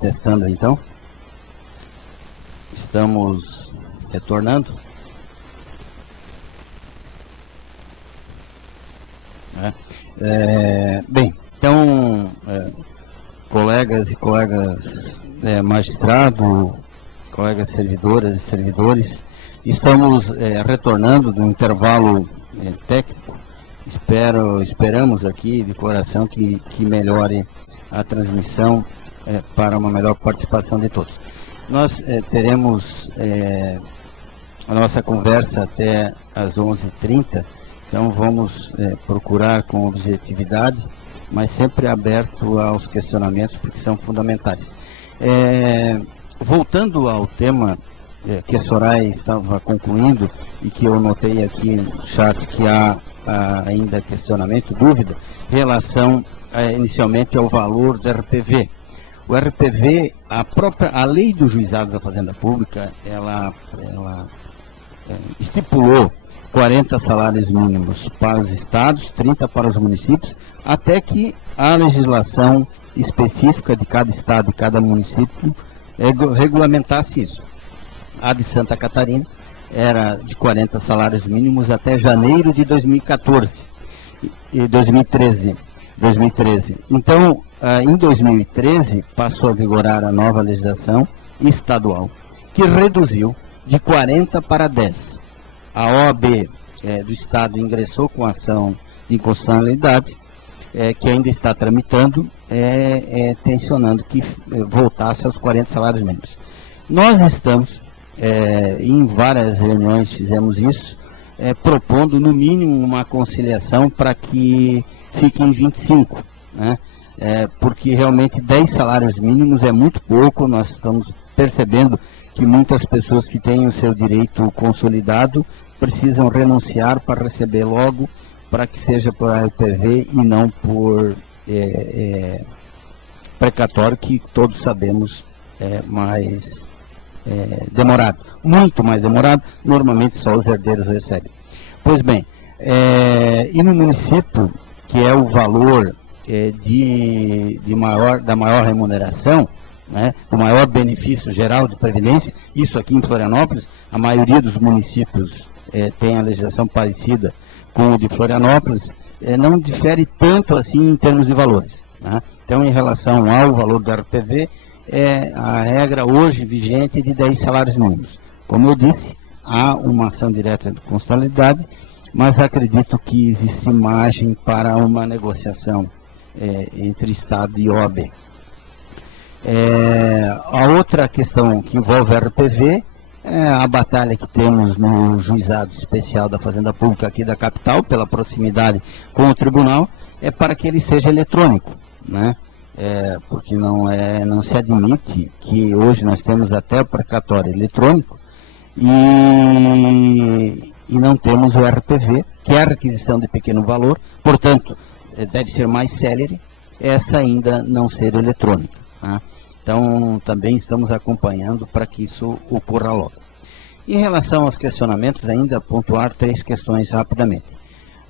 Testando então. Estamos retornando. Bem, então, colegas e colegas magistrados, colegas servidoras e servidores, estamos retornando do intervalo técnico. Esperamos aqui de coração que melhore a transmissão para uma melhor participação de todos. Nós teremos a nossa conversa até às 11h30, então vamos procurar com objetividade, mas sempre aberto aos questionamentos, porque são fundamentais. Voltando ao tema que a Soraya estava concluindo, e que eu notei aqui no chat que há ainda questionamento, dúvida, em relação inicialmente ao valor do RPV. O RPV, a lei do juizado da Fazenda Pública, ela estipulou 40 salários mínimos para os estados, 30 para os municípios, até que a legislação específica de cada estado e cada município regulamentasse isso. A de Santa Catarina era de 40 salários mínimos até janeiro de 2014 e 2013. Então, em 2013, passou a vigorar a nova legislação estadual, que reduziu de 40 para 10. A OAB do Estado ingressou com ação de inconstitucionalidade, que ainda está tramitando, tensionando que voltasse aos 40 salários mínimos. Nós estamos, em várias reuniões fizemos isso, propondo no mínimo uma conciliação para que fique em 25, né? Porque realmente 10 salários mínimos é muito pouco. Nós estamos percebendo que muitas pessoas que têm o seu direito consolidado precisam renunciar para receber logo, para que seja por RPV e não por precatório, que todos sabemos é mais demorado, muito mais demorado, normalmente só os herdeiros recebem. Pois bem, e no município, que é o valor da maior remuneração, né, o maior benefício geral de previdência, isso aqui em Florianópolis, a maioria dos municípios tem a legislação parecida com o de Florianópolis, não difere tanto assim em termos de valores, né? Então, em relação ao valor do RPV, a regra hoje vigente é de 10 salários mínimos. Como eu disse, há uma ação direta de constitucionalidade, mas acredito que existe margem para uma negociação entre Estado e OAB. A outra questão que envolve RPV é a batalha que temos no Juizado Especial da Fazenda Pública aqui da capital, pela proximidade com o tribunal, para que ele seja eletrônico, né? Porque não se admite que hoje nós temos até o precatório eletrônico e não temos o RPV, que é a requisição de pequeno valor, portanto, deve ser mais célere, essa ainda não ser eletrônica, tá? Então, também estamos acompanhando para que isso ocorra logo. Em relação aos questionamentos, ainda pontuar 3 questões rapidamente.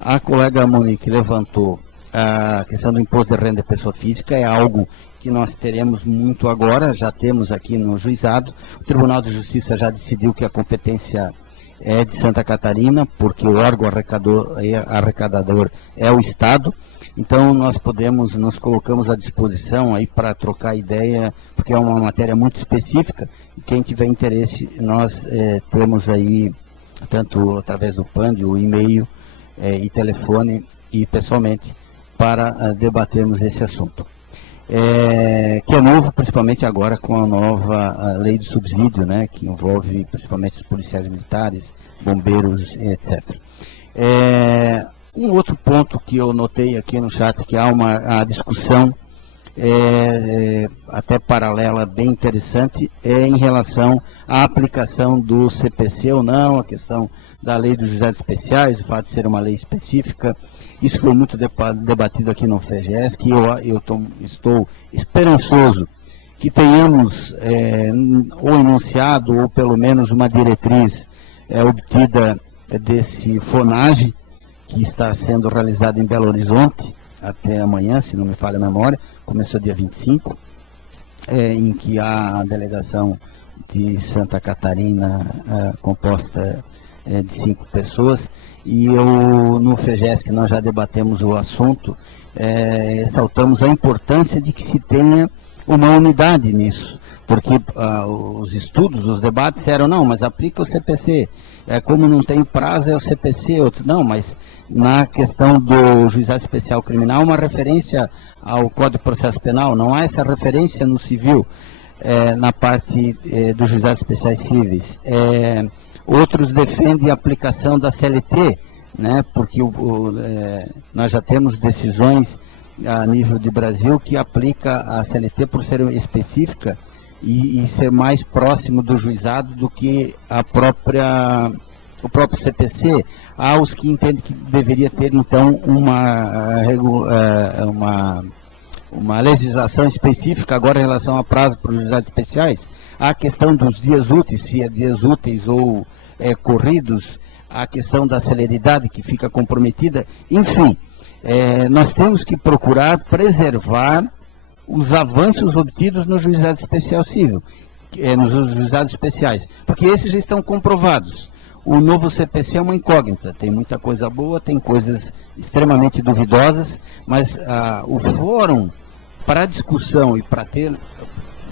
A colega Monique levantou a questão do imposto de renda de pessoa física, é algo que nós teremos muito agora, já temos aqui no juizado. O Tribunal de Justiça já decidiu que a competência é de Santa Catarina, porque o órgão arrecadador é o Estado. Então, nós nos colocamos à disposição aí para trocar ideia, porque é uma matéria muito específica, e quem tiver interesse, nós temos aí, tanto através do PAND, o e-mail e telefone e pessoalmente, para debatermos esse assunto. Que é novo, principalmente agora com a nova lei de subsídio, né, que envolve principalmente os policiais militares, bombeiros, etc. Um outro ponto que eu notei aqui no chat, que há uma discussão até paralela bem interessante, em relação à aplicação do CPC ou não, a questão da lei dos juizados especiais, o fato de ser uma lei específica. Isso foi muito debatido aqui no FGES, que eu estou esperançoso que tenhamos ou enunciado, ou pelo menos uma diretriz obtida desse FONAGE, que está sendo realizado em Belo Horizonte, até amanhã, se não me falha a memória, começou dia 25, em que há a delegação de Santa Catarina composta de 5 pessoas, e no FEGESC nós já debatemos o assunto, ressaltamos a importância de que se tenha uma unidade nisso, porque os estudos, os debates eram, não, mas aplica o CPC, como não tem prazo é o CPC, outros, não, mas na questão do Juizado Especial Criminal, uma referência ao Código de Processo Penal, não há essa referência no civil, na parte dos Juizados Especiais Cíveis. Outros defendem a aplicação da CLT, né, porque nós já temos decisões a nível de Brasil que aplica a CLT por ser específica e ser mais próximo do juizado do que o próprio CPC. Há os que entendem que deveria ter, então, uma legislação específica agora em relação a prazo para os juizados especiais. Há a questão dos dias úteis, se é dias úteis ou corridos, a questão da celeridade que fica comprometida, enfim, nós temos que procurar preservar os avanços obtidos no Juizado Especial Civil, nos juizados especiais, porque esses já estão comprovados. O novo CPC é uma incógnita, tem muita coisa boa, tem coisas extremamente duvidosas, mas o fórum para discussão e para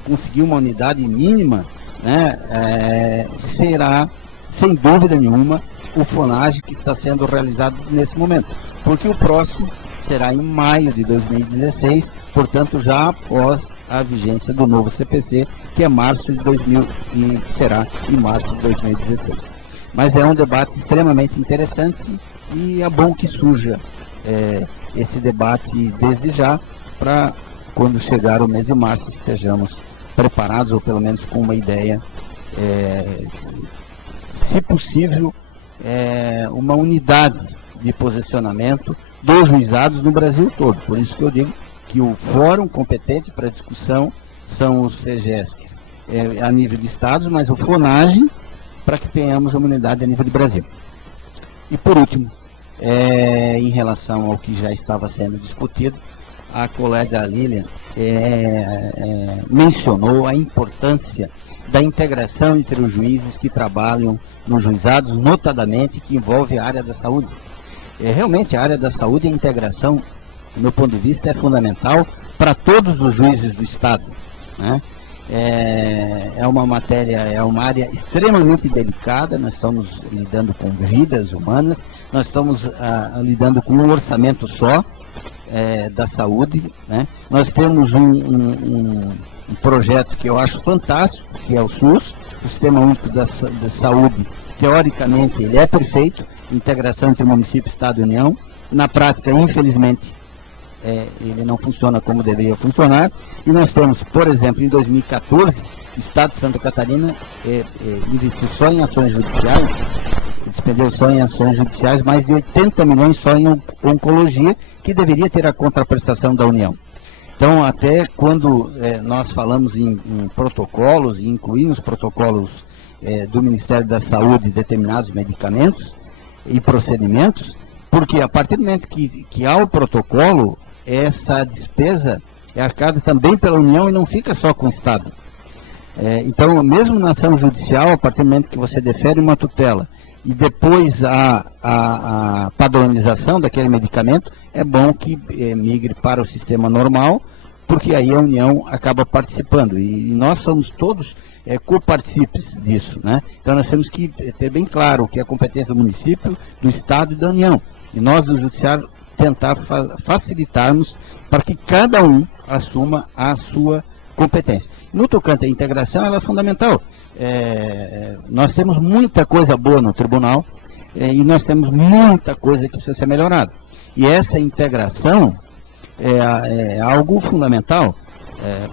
conseguir uma unidade mínima, né, será, sem dúvida nenhuma, o FONAGE que está sendo realizado nesse momento, porque o próximo será em maio de 2016, portanto já após a vigência do novo CPC, que é março de 2000 e será em março de 2016. Mas é um debate extremamente interessante e é bom que surja esse debate desde já, para quando chegar o mês de março estejamos preparados, ou pelo menos com uma ideia, se possível, uma unidade de posicionamento dos juizados no Brasil todo. Por isso que eu digo que o fórum competente para discussão são os FEGESC a nível de estados, mas o FONAGE para que tenhamos uma unidade a nível de Brasil. E por último, em relação ao que já estava sendo discutido, a colega Lilian mencionou a importância da integração entre os juízes que trabalham nos juizados, notadamente que envolve a área da saúde. Realmente a área da saúde e a integração, do meu ponto de vista, é fundamental para todos os juízes do Estado, né? É uma matéria, é uma área extremamente delicada, nós estamos lidando com vidas humanas, nós estamos lidando com um orçamento só da saúde, né? Nós temos um projeto que eu acho fantástico, que é o SUS, o Sistema Único da Saúde. Teoricamente ele é perfeito, integração entre município, Estado e União. Na prática, infelizmente, ele não funciona como deveria funcionar. E nós temos, por exemplo, em 2014, o Estado de Santa Catarina investiu só em ações judiciais, despendeu só em ações judiciais mais de 80 milhões só em oncologia, que deveria ter a contraprestação da União. Então, até quando nós falamos em protocolos, e incluímos protocolos do Ministério da Saúde determinados medicamentos e procedimentos, porque a partir do momento que há o protocolo, essa despesa é arcada também pela União e não fica só com o Estado. Então, mesmo na ação judicial, a partir do momento que você defere uma tutela e depois a padronização daquele medicamento, é bom que migre para o sistema normal, porque aí a União acaba participando. E nós somos todos copartícipes disso, né? Então nós temos que ter bem claro o que é a competência do município, do Estado e da União. E nós, do Judiciário, tentar facilitarmos para que cada um assuma a sua competência. No tocante à integração, ela é fundamental. Nós temos muita coisa boa no tribunal e nós temos muita coisa que precisa ser melhorada. E essa integração é algo fundamental.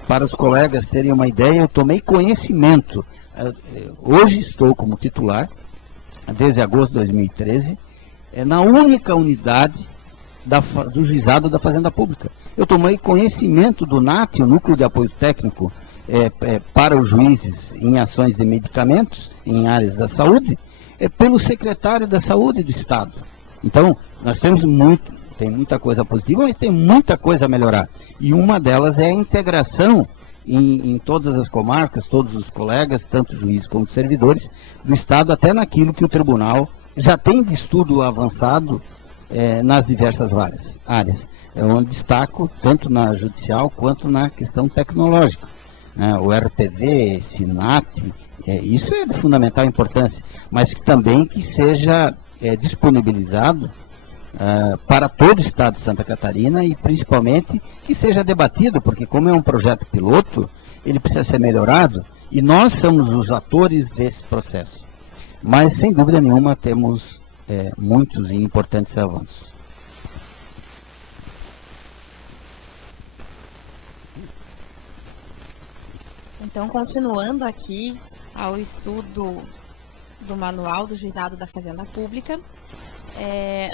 Para os colegas terem uma ideia, eu tomei conhecimento. Hoje estou como titular, desde agosto de 2013, na única unidade do juizado da Fazenda Pública. Eu tomei conhecimento do NAT, o Núcleo de Apoio Técnico para os juízes em ações de medicamentos, em áreas da saúde, pelo secretário da Saúde do Estado. Então, nós temos tem muita coisa positiva, mas tem muita coisa a melhorar. E uma delas é a integração em todas as comarcas, todos os colegas, tanto juízes como servidores do Estado, até naquilo que o tribunal já tem de estudo avançado nas diversas áreas. É onde destaco tanto na judicial quanto na questão tecnológica. O RPV, SINAT, isso é de fundamental importância, mas também que seja disponibilizado para todo o Estado de Santa Catarina e principalmente que seja debatido, porque como é um projeto piloto, ele precisa ser melhorado e nós somos os atores desse processo. Mas, sem dúvida nenhuma, temos muitos e importantes avanços. Então, continuando aqui ao estudo do Manual do Juizado da Fazenda Pública,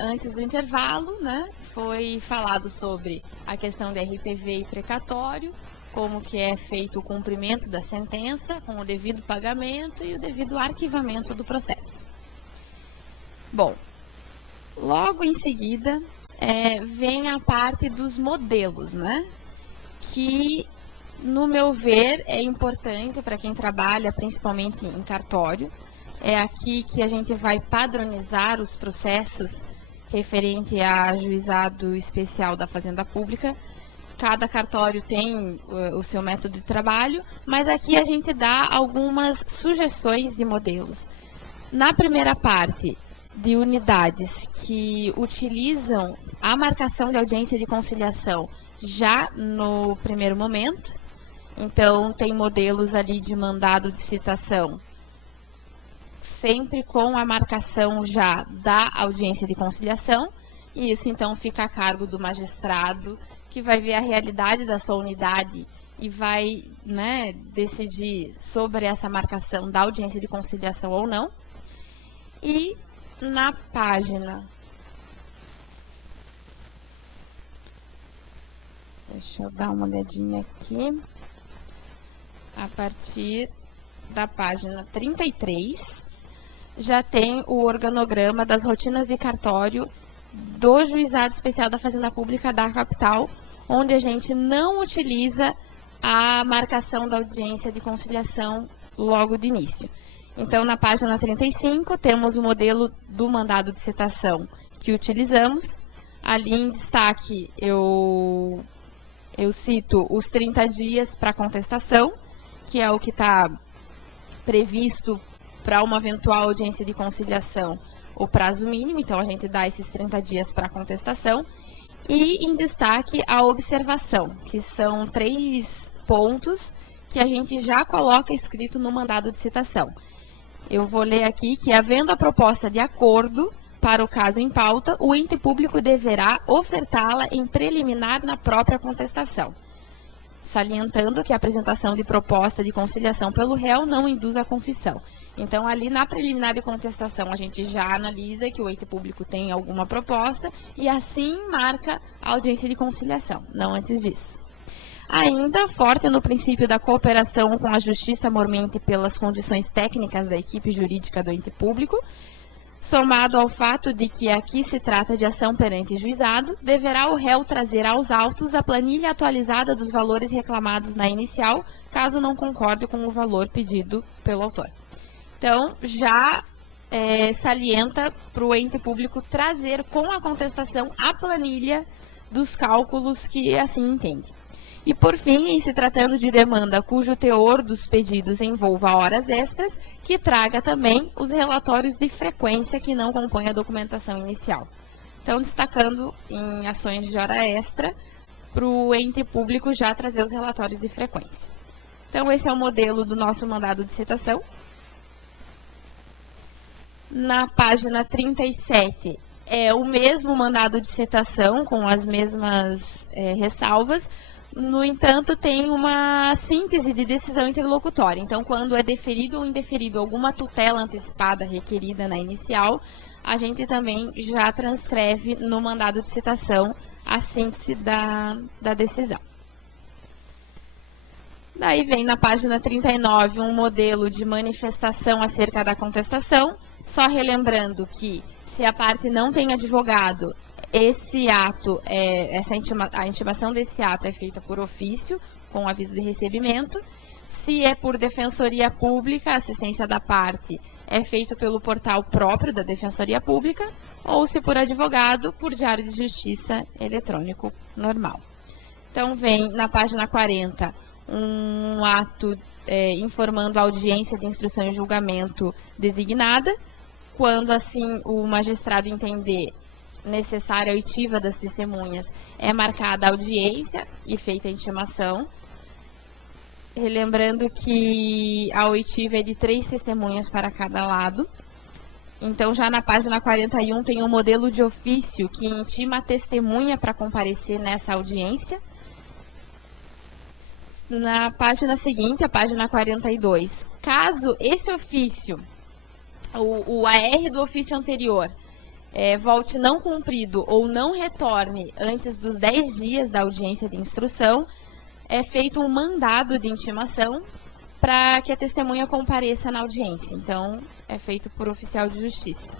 antes do intervalo, né, foi falado sobre a questão de RPV e precatório, como que é feito o cumprimento da sentença, com o devido pagamento e o devido arquivamento do processo. Bom, logo em seguida, vem a parte dos modelos, né, que, no meu ver, é importante para quem trabalha principalmente em cartório. É aqui que a gente vai padronizar os processos referente a juizado especial da Fazenda Pública. Cada cartório tem o seu método de trabalho, mas aqui a gente dá algumas sugestões de modelos. Na primeira parte, de unidades que utilizam a marcação de audiência de conciliação já no primeiro momento. Então, tem modelos ali de mandado de citação, sempre com a marcação já da audiência de conciliação, e isso então fica a cargo do magistrado, que vai ver a realidade da sua unidade e vai, né, decidir sobre essa marcação da audiência de conciliação ou não. E na página... Deixa eu dar uma olhadinha aqui. A partir da página 33, já tem o organograma das rotinas de cartório do Juizado Especial da Fazenda Pública da capital, onde a gente não utiliza a marcação da audiência de conciliação logo de início. Então, na página 35, temos o modelo do mandado de citação que utilizamos. Ali em destaque, eu cito os 30 dias para contestação, que é o que está previsto para uma eventual audiência de conciliação, o prazo mínimo, então a gente dá esses 30 dias para contestação. E em destaque a observação, que são 3 pontos que a gente já coloca escrito no mandado de citação. Eu vou ler aqui que, havendo a proposta de acordo para o caso em pauta, o ente público deverá ofertá-la em preliminar na própria contestação, salientando que a apresentação de proposta de conciliação pelo réu não induz a confissão. Então, ali na preliminar de contestação, a gente já analisa que o ente público tem alguma proposta e assim marca a audiência de conciliação, não antes disso. Ainda, forte no princípio da cooperação com a justiça mormente pelas condições técnicas da equipe jurídica do ente público, somado ao fato de que aqui se trata de ação perante juizado, deverá o réu trazer aos autos a planilha atualizada dos valores reclamados na inicial, caso não concorde com o valor pedido pelo autor. Então, já salienta para o ente público trazer com a contestação a planilha dos cálculos que assim entende. E, por fim, em se tratando de demanda cujo teor dos pedidos envolva horas extras, que traga também os relatórios de frequência que não compõem a documentação inicial. Então, destacando em ações de hora extra, para o ente público já trazer os relatórios de frequência. Então, esse é o modelo do nosso mandado de citação. Na página 37, é o mesmo mandado de citação, com as mesmas ressalvas. No entanto, tem uma síntese de decisão interlocutória. Então, quando é deferido ou indeferido alguma tutela antecipada requerida na inicial, a gente também já transcreve no mandado de citação a síntese da decisão. Daí vem na página 39 um modelo de manifestação acerca da contestação, só relembrando que, se a parte não tem advogado, esse ato, a intimação desse ato é feita por ofício, com aviso de recebimento. Se é por Defensoria Pública, a assistência da parte é feito pelo portal próprio da Defensoria Pública, ou se por advogado, por diário de justiça eletrônico normal. Então, vem na página 40 um ato informando a audiência de instrução e julgamento designada, quando assim o magistrado entender necessária a oitiva das testemunhas, é marcada a audiência e feita a intimação. Relembrando que a oitiva é de 3 testemunhas para cada lado. Então, já na página 41 tem um modelo de ofício que intima a testemunha para comparecer nessa audiência. Na página seguinte, a página 42, caso esse ofício, o AR do ofício anterior, volte não cumprido ou não retorne antes dos 10 dias da audiência de instrução, é feito um mandado de intimação para que a testemunha compareça na audiência. Então, é feito por oficial de justiça.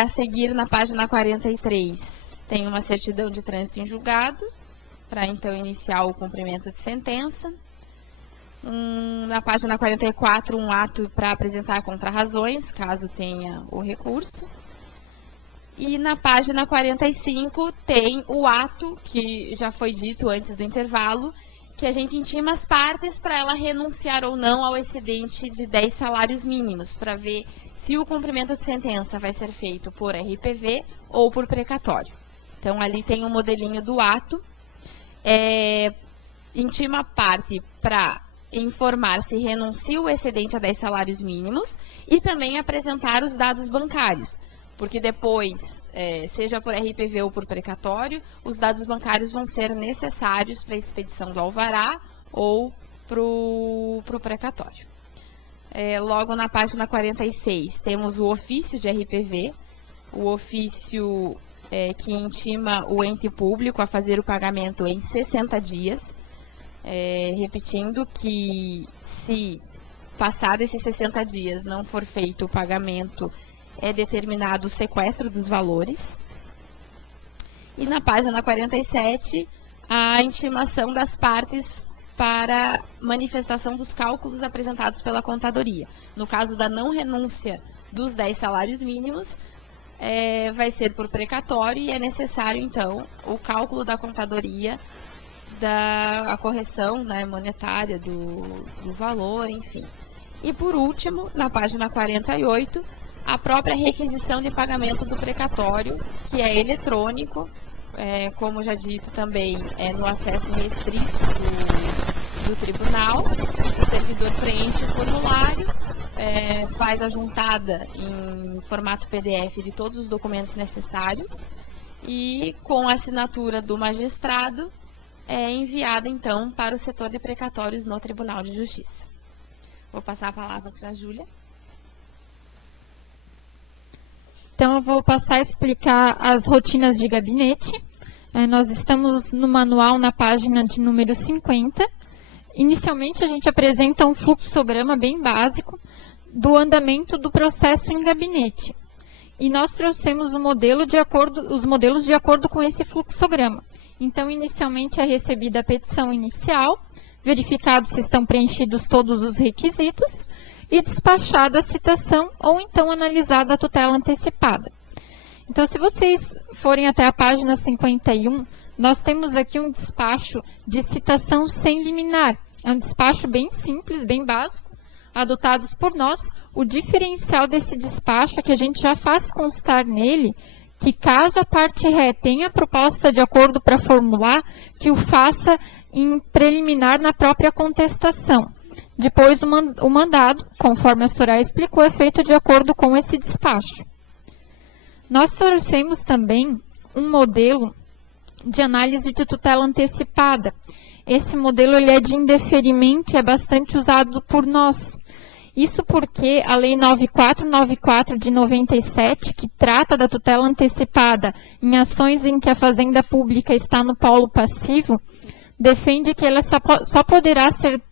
A seguir, na página 43, tem uma certidão de trânsito em julgado, para então iniciar o cumprimento de sentença. Na página 44, um ato para apresentar contrarrazões, caso tenha o recurso. E na página 45 tem o ato, que já foi dito antes do intervalo, que a gente intima as partes para ela renunciar ou não ao excedente de 10 salários mínimos, para ver se o cumprimento de sentença vai ser feito por RPV ou por precatório. Então, ali tem um modelinho do ato. Intima a parte para informar se renuncia o excedente a 10 salários mínimos e também apresentar os dados bancários. Porque depois, seja por RPV ou por precatório, os dados bancários vão ser necessários para a expedição do alvará ou para o precatório. Logo na página 46, temos o ofício de RPV, o ofício que intima o ente público a fazer o pagamento em 60 dias. Repetindo que, se passado esses 60 dias não for feito o pagamento, é determinado o sequestro dos valores. E na página 47, a intimação das partes para manifestação dos cálculos apresentados pela contadoria. No caso da não renúncia dos 10 salários mínimos, vai ser por precatório e é necessário, então, o cálculo da contadoria, a correção, né, monetária do valor, enfim. E por último, na página 48, a própria requisição de pagamento do precatório, que é eletrônico, como já dito também, no acesso restrito do tribunal. O servidor preenche o formulário, faz a juntada em formato PDF de todos os documentos necessários e, com a assinatura do magistrado, é enviada, então, para o setor de precatórios no Tribunal de Justiça. Vou passar a palavra para a Júlia. Então, eu vou passar a explicar as rotinas de gabinete. Nós estamos no manual na página de número 50. Inicialmente, a gente apresenta um fluxograma bem básico do andamento do processo em gabinete. E nós trouxemos os modelos de acordo com esse fluxograma. Então, inicialmente é recebida a petição inicial, verificado se estão preenchidos todos os requisitos e despachada a citação ou então analisada a tutela antecipada. Então, se vocês forem até a página 51, nós temos aqui um despacho de citação sem liminar. É um despacho bem simples, bem básico, adotados por nós. O diferencial desse despacho é que a gente já faz constar nele que, caso a parte ré tenha proposta de acordo para formular, que o faça em preliminar na própria contestação. Depois, o mandado, conforme a Soraya explicou, é feito de acordo com esse despacho. Nós trouxemos também um modelo de análise de tutela antecipada. Esse modelo ele é de indeferimento e é bastante usado por nós. Isso porque a Lei 9494 de 97, que trata da tutela antecipada em ações em que a fazenda pública está no polo passivo, defende que ela só poderá ser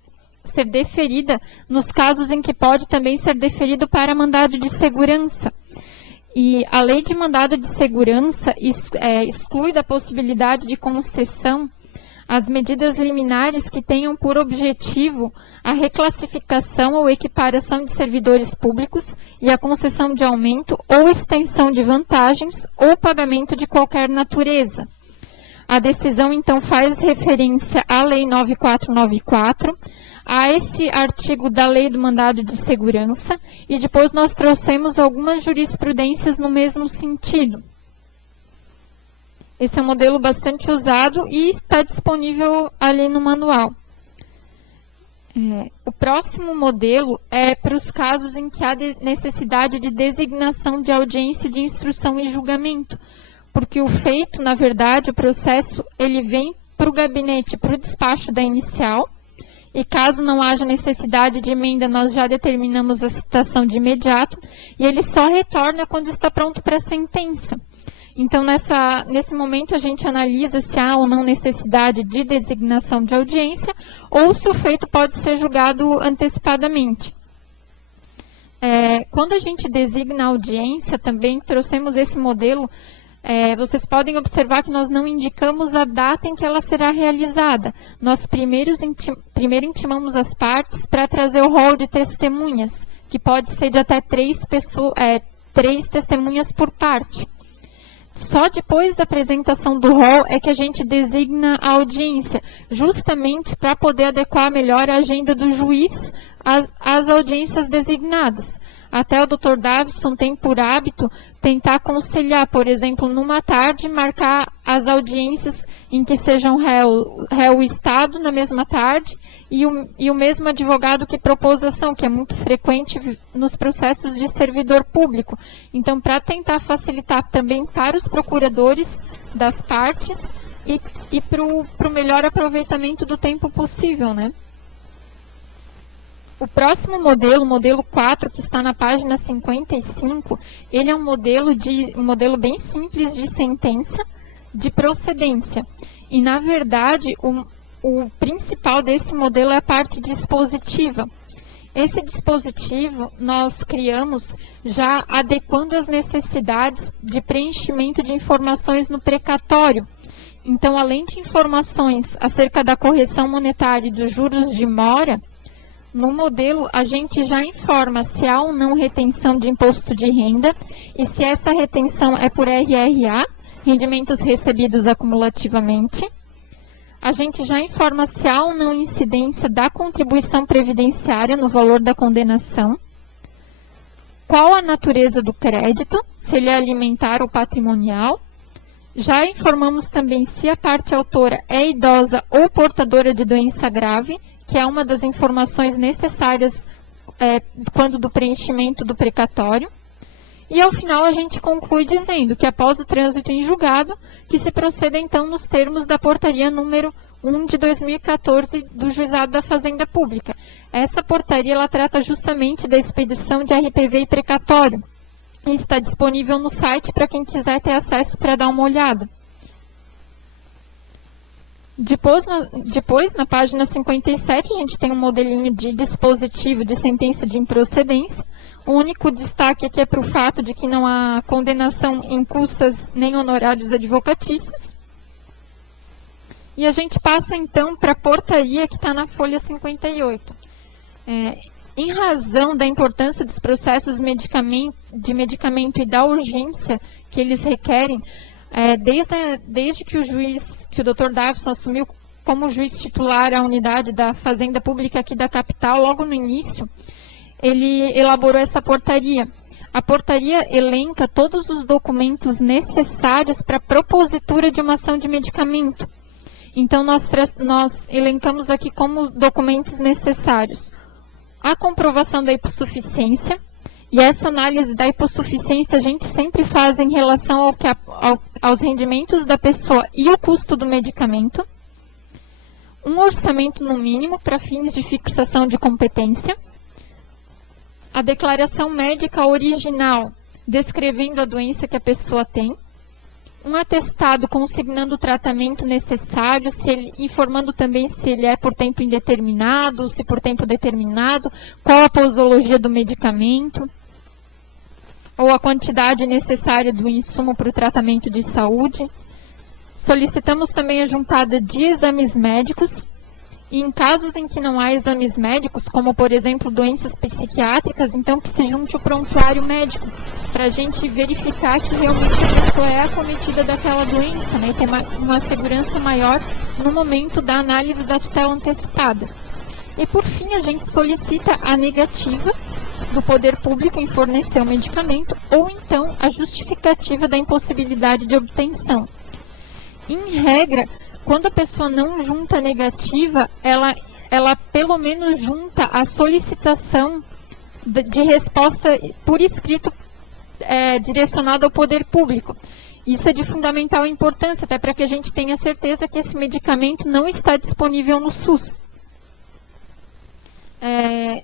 deferida nos casos em que pode também ser deferido para mandado de segurança. E a lei de mandado de segurança exclui da possibilidade de concessão as medidas liminares que tenham por objetivo a reclassificação ou equiparação de servidores públicos e a concessão de aumento ou extensão de vantagens ou pagamento de qualquer natureza. A decisão, então, faz referência à Lei 9494, a esse artigo da Lei do Mandado de Segurança, e depois nós trouxemos algumas jurisprudências no mesmo sentido. Esse é um modelo bastante usado e está disponível ali no manual. O próximo modelo é para os casos em que há necessidade de designação de audiência de instrução e julgamento, porque o feito, na verdade, o processo, ele vem para o gabinete, para o despacho da inicial, e caso não haja necessidade de emenda, nós já determinamos a citação de imediato, e ele só retorna quando está pronto para a sentença. Então, nesse momento, a gente analisa se há ou não necessidade de designação de audiência ou se o feito pode ser julgado antecipadamente. Quando a gente designa a audiência, também trouxemos esse modelo, vocês podem observar que nós não indicamos a data em que ela será realizada. Nós primeiro intimamos as partes para trazer o rol de testemunhas, que pode ser de até 3 testemunhas por parte. Só depois da apresentação do rol é que a gente designa a audiência, justamente para poder adequar melhor a agenda do juiz às audiências designadas. Até o Dr. Davidson tem por hábito tentar conciliar, por exemplo, numa tarde, marcar as audiências em que sejam réu e Estado na mesma tarde e o mesmo advogado que propôs a ação, que é muito frequente nos processos de servidor público. Então, para tentar facilitar também para os procuradores das partes e para o melhor aproveitamento do tempo possível, né? O próximo modelo, o modelo 4, que está na página 55, ele é um modelo bem simples de sentença de procedência. E, na verdade, o principal desse modelo é a parte dispositiva. Esse dispositivo nós criamos já adequando as necessidades de preenchimento de informações no precatório. Então, além de informações acerca da correção monetária e dos juros de mora, no modelo, a gente já informa se há ou não retenção de imposto de renda e se essa retenção é por RRA, rendimentos recebidos acumulativamente. A gente já informa se há ou não incidência da contribuição previdenciária no valor da condenação. Qual a natureza do crédito, se ele é alimentar ou patrimonial. Já informamos também se a parte autora é idosa ou portadora de doença grave, que é uma das informações necessárias quando do preenchimento do precatório. E, ao final, a gente conclui dizendo que, após o trânsito em julgado, que se proceda, então, nos termos da portaria número 1 de 2014 do Juizado da Fazenda Pública. Essa portaria, ela trata justamente da expedição de RPV e precatório. E está disponível no site para quem quiser ter acesso para dar uma olhada. Depois, na página 57, a gente tem um modelinho de dispositivo de sentença de improcedência. O único destaque aqui é para o fato de que não há condenação em custas nem honorários advocatícios. E a gente passa, então, para a portaria que está na folha 58. Em razão da importância dos processos de medicamento e da urgência que eles requerem, desde que o Dr. Davidson assumiu como juiz titular a unidade da Fazenda Pública aqui da capital, logo no início, ele elaborou essa portaria. A portaria elenca todos os documentos necessários para a propositura de uma ação de medicamento. Então, nós elencamos aqui como documentos necessários a comprovação da hipossuficiência, e essa análise da hipossuficiência a gente sempre faz em relação aos rendimentos da pessoa e o custo do medicamento, um orçamento no mínimo para fins de fixação de competência, a declaração médica original descrevendo a doença que a pessoa tem, um atestado consignando o tratamento necessário, informando também se ele é por tempo indeterminado, se por tempo determinado, qual a posologia do medicamento, ou a quantidade necessária do insumo para o tratamento de saúde, Solicitamos também a juntada de exames médicos. E em casos em que não há exames médicos, como, por exemplo, doenças psiquiátricas, então que se junte o prontuário médico, para a gente verificar que realmente a pessoa é acometida daquela doença, né, e ter uma segurança maior no momento da análise da tutela antecipada. E, por fim, a gente solicita a negativa do poder público em fornecer o medicamento, ou então a justificativa da impossibilidade de obtenção. Em regra, quando a pessoa não junta a negativa, ela pelo menos junta a solicitação de resposta por escrito direcionada ao poder público. Isso é de fundamental importância, até para que a gente tenha certeza que esse medicamento não está disponível no SUS.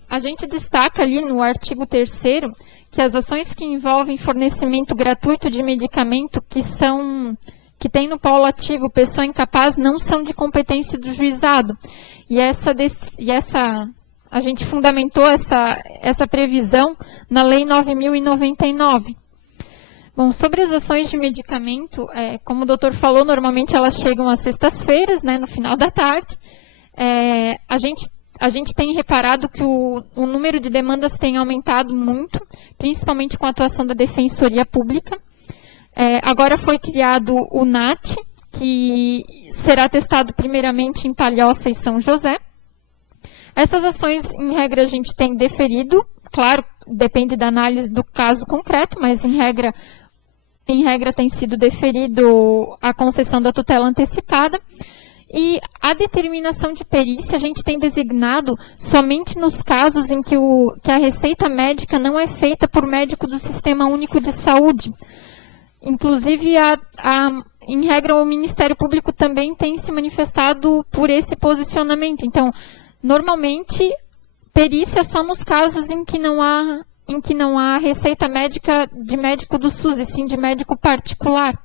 A gente destaca ali no artigo 3º que as ações que envolvem fornecimento gratuito de medicamento que tem no polo ativo pessoa incapaz não são de competência do juizado. E a gente fundamentou essa previsão na Lei 9.099. Bom, sobre as ações de medicamento, como o doutor falou, normalmente elas chegam às sextas-feiras, né, no final da tarde. A gente tem reparado que o número de demandas tem aumentado muito, principalmente com a atuação da Defensoria Pública. Agora foi criado o NAT, que será testado primeiramente em Palhoça e São José. Essas ações, em regra, a gente tem deferido. Claro, depende da análise do caso concreto, mas em regra tem sido deferido a concessão da tutela antecipada. E a determinação de perícia a gente tem designado somente nos casos em que a receita médica não é feita por médico do Sistema Único de Saúde. Inclusive, em regra, o Ministério Público também tem se manifestado por esse posicionamento. Então, normalmente, perícia só nos casos em que não há receita médica de médico do SUS, e sim de médico particular.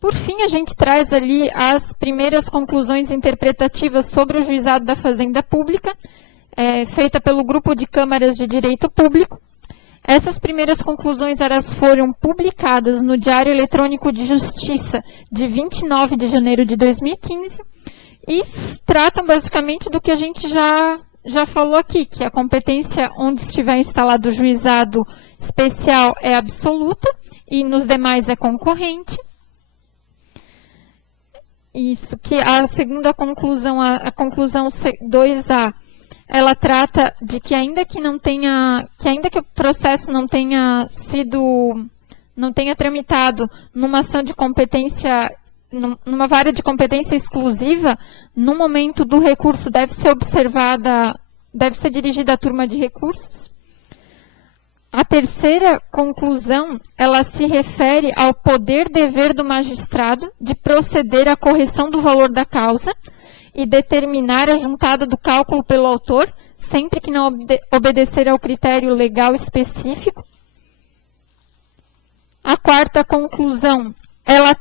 Por fim, a gente traz ali as primeiras conclusões interpretativas sobre o Juizado da Fazenda Pública, feita pelo Grupo de Câmaras de Direito Público. Essas primeiras conclusões elas foram publicadas no Diário Eletrônico de Justiça de 29 de janeiro de 2015 e tratam basicamente do que a gente já falou aqui, que a competência onde estiver instalado o juizado especial é absoluta e nos demais é concorrente. Isso, que a segunda conclusão, a conclusão 2A, ela trata de que ainda que o processo não tenha tramitado numa ação de competência, numa vara de competência exclusiva, no momento do recurso deve ser dirigida a turma de recursos. A terceira conclusão, ela se refere ao poder-dever do magistrado de proceder à correção do valor da causa e determinar a juntada do cálculo pelo autor, sempre que não obedecer ao critério legal específico. A quarta conclusão, ela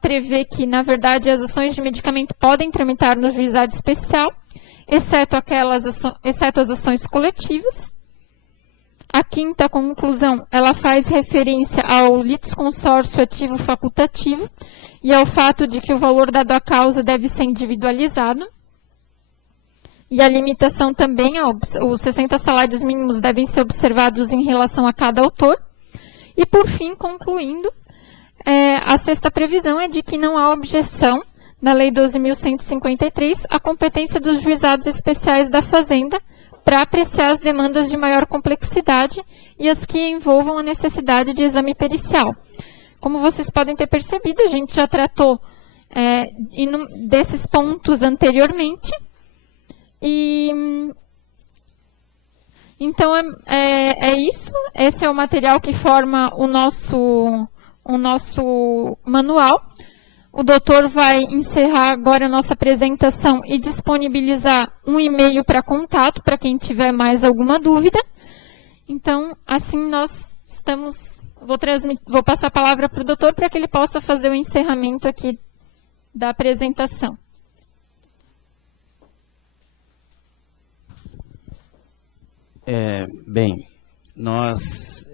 prevê que, na verdade, as ações de medicamento podem tramitar no juizado especial, exceto as ações coletivas. A quinta conclusão, ela faz referência ao litisconsórcio ativo facultativo e ao fato de que o valor dado à causa deve ser individualizado. E a limitação também, os 60 salários mínimos devem ser observados em relação a cada autor. E, por fim, concluindo, a sexta previsão é de que não há objeção na Lei 12.153 à competência dos juizados especiais da Fazenda para apreciar as demandas de maior complexidade e as que envolvam a necessidade de exame pericial. Como vocês podem ter percebido, a gente já tratou desses pontos anteriormente. Então, é isso. Esse é o material que forma o nosso manual. O doutor vai encerrar agora a nossa apresentação e disponibilizar um e-mail para contato, para quem tiver mais alguma dúvida. Então, assim nós estamos... Vou passar a palavra para o doutor para que ele possa fazer o encerramento aqui da apresentação. Bem, nós,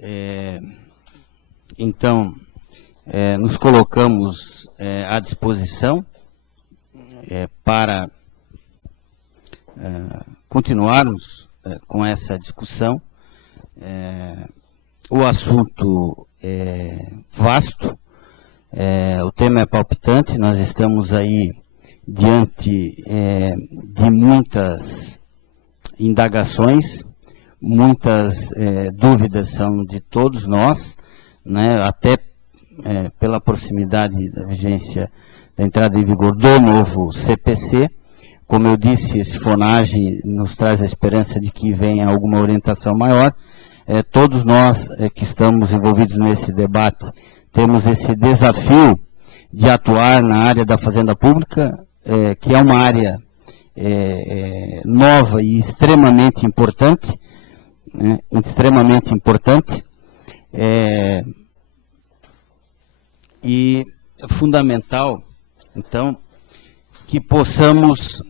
então, nos colocamos à disposição para continuarmos com essa discussão. O assunto é vasto, o tema é palpitante, nós estamos aí diante de muitas indagações, muitas dúvidas são de todos nós, né, até pela proximidade da vigência da entrada em vigor do novo CPC. Como eu disse, esse FONAGE nos traz a esperança de que venha alguma orientação maior. Todos nós que estamos envolvidos nesse debate temos esse desafio de atuar na área da fazenda pública, que é uma área nova e extremamente importante, e é fundamental, então, que possamos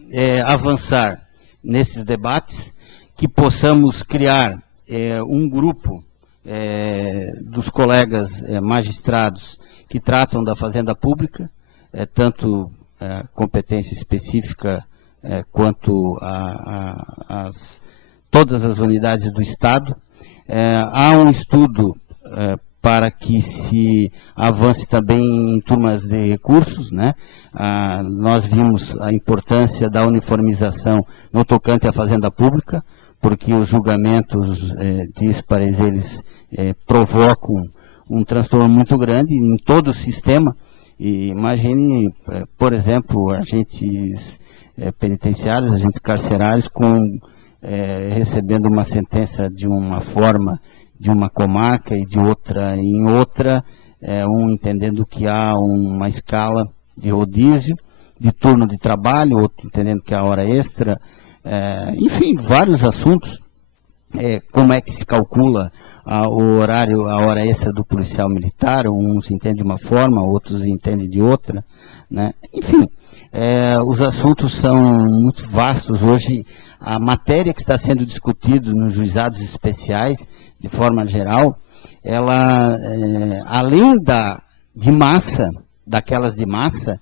avançar nesses debates, que possamos criar um grupo dos colegas magistrados que tratam da fazenda pública, tanto competência específica quanto todas as unidades do Estado. Há um estudo para que se avance também em turmas de recursos, né? Nós vimos a importância da uniformização no tocante à fazenda pública, porque os julgamentos díspares, eles provocam um transtorno muito grande em todo o sistema. E imagine, por exemplo, agentes penitenciários, agentes carcerários, recebendo uma sentença de uma forma, de uma comarca e de outra em outra, um entendendo que há uma escala de rodízio, de turno de trabalho, outro entendendo que há hora extra, enfim, vários assuntos. Como é que se calcula o horário, a hora extra do policial militar? Uns entendem de uma forma, outros entendem de outra, né? Enfim, os assuntos são muito vastos. Hoje, a matéria que está sendo discutida nos juizados especiais, de forma geral, ela, além de massa, daquelas de massa,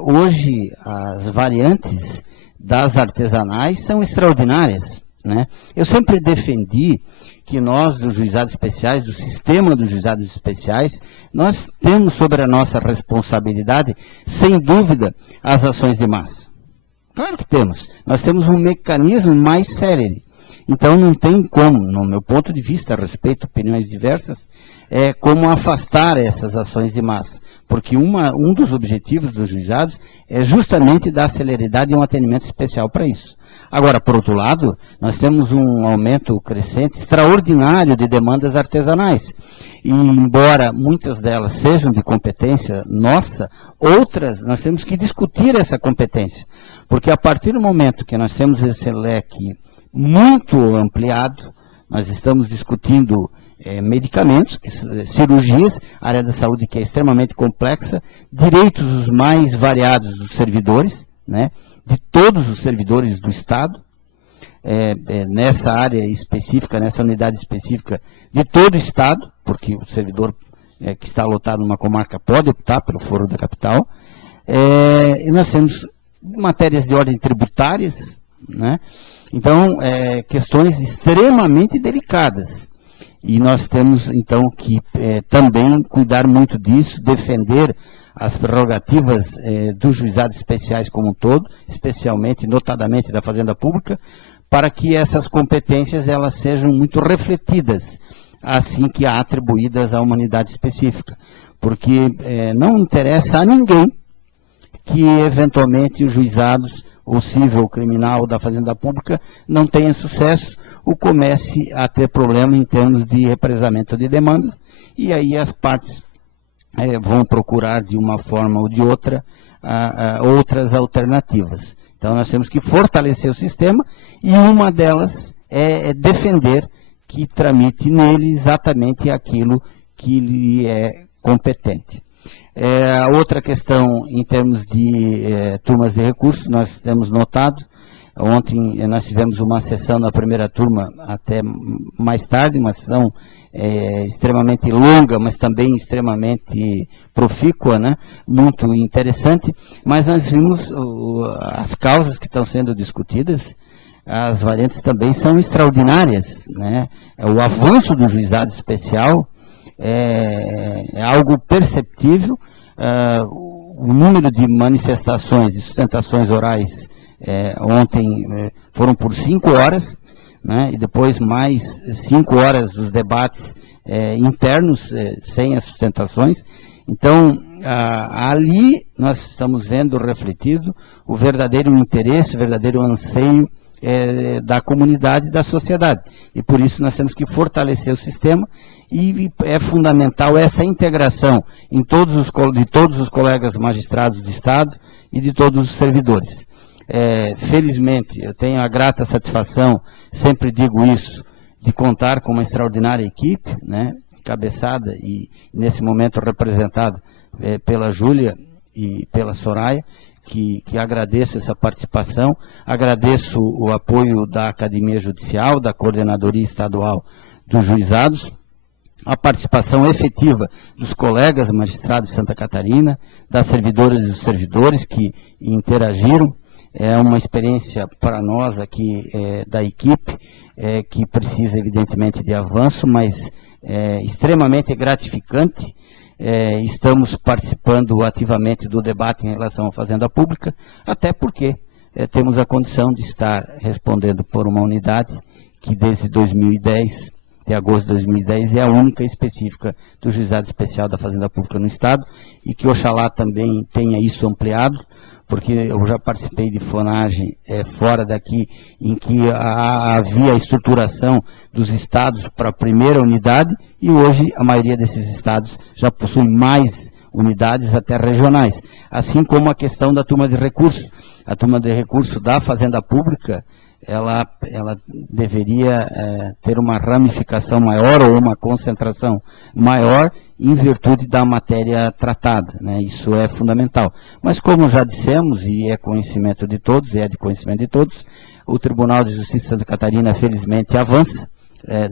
hoje as variantes das artesanais são extraordinárias, né? Eu sempre defendi que nós, dos juizados especiais, do sistema dos juizados especiais, nós temos sobre a nossa responsabilidade, sem dúvida, as ações de massa. Claro que temos. Nós temos um mecanismo mais célere. Então não tem como, no meu ponto de vista, a respeito de opiniões diversas, como afastar essas ações de massa. Porque um dos objetivos dos juizados é justamente dar celeridade e um atendimento especial para isso. Agora, por outro lado, nós temos um aumento crescente, extraordinário de demandas artesanais. E embora muitas delas sejam de competência nossa, outras nós temos que discutir essa competência. Porque a partir do momento que nós temos esse leque muito ampliado, nós estamos discutindo medicamentos, cirurgias, área da saúde que é extremamente complexa, direitos os mais variados dos servidores, né, de todos os servidores do Estado, nessa área específica, nessa unidade específica de todo o Estado, porque o servidor que está lotado numa comarca pode optar pelo foro da capital, e nós temos matérias de ordem tributárias, né? Então, questões extremamente delicadas. E nós temos, então, que também cuidar muito disso, defender as prerrogativas dos juizados especiais como um todo, especialmente, notadamente, da Fazenda Pública, para que essas competências elas sejam muito refletidas, assim que há atribuídas à uma unidade específica. Porque não interessa a ninguém que, eventualmente, os juizados, ou civil ou criminal da Fazenda Pública, não tenham sucesso, ou comece a ter problema em termos de represamento de demandas, e aí as partes vão procurar, de uma forma ou de outra, outras alternativas. Então, nós temos que fortalecer o sistema, e uma delas é defender que tramite nele exatamente aquilo que lhe é competente. A outra questão, em termos de turmas de recursos, nós temos notado, ontem nós tivemos uma sessão na primeira turma, até mais tarde, uma sessão extremamente longa, mas também extremamente profícua, né? Muito interessante, mas nós vimos as causas que estão sendo discutidas, as variantes também são extraordinárias, né? O avanço do juizado especial é algo perceptível. O número de manifestações e sustentações orais ontem foram por 5 horas, né? E depois mais 5 horas dos debates internos, sem as sustentações. Então, ali nós estamos vendo refletido o verdadeiro interesse, o verdadeiro anseio da comunidade e da sociedade. E por isso nós temos que fortalecer o sistema, e é fundamental essa integração de todos os colegas magistrados de Estado e de todos os servidores. Felizmente, eu tenho a grata satisfação, sempre digo isso, de contar com uma extraordinária equipe, né, cabeçada e nesse momento representada pela Júlia e pela Soraya, que agradeço essa participação, agradeço o apoio da Academia Judicial, da Coordenadoria Estadual dos Juizados, a participação efetiva dos colegas magistrados de Santa Catarina, das servidoras e dos servidores que interagiram. É uma experiência para nós aqui da equipe, que precisa evidentemente de avanço, mas extremamente gratificante. Estamos participando ativamente do debate em relação à Fazenda Pública, até porque temos a condição de estar respondendo por uma unidade que desde 2010, de agosto de 2010, é a única específica do Juizado Especial da Fazenda Pública no Estado, e que Oxalá também tenha isso ampliado, porque eu já participei de fonagem fora daqui, em que havia a estruturação dos estados para a primeira unidade, e hoje a maioria desses estados já possui mais unidades, até regionais. Assim como a questão da turma de recursos. A turma de recursos da Fazenda Pública, ela deveria ter uma ramificação maior ou uma concentração maior em virtude da matéria tratada, né? Isso é fundamental. Mas como já dissemos, e é conhecimento de todos, o Tribunal de Justiça de Santa Catarina felizmente avança,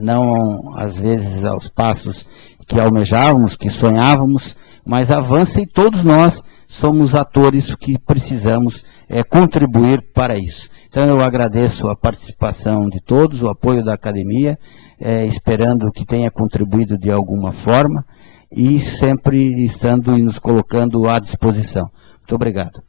não às vezes aos passos que almejávamos, que sonhávamos, mas avança, e todos nós somos atores que precisamos contribuir para isso. Então eu agradeço a participação de todos, o apoio da academia, esperando que tenha contribuído de alguma forma, e sempre estando e nos colocando à disposição. Muito obrigado.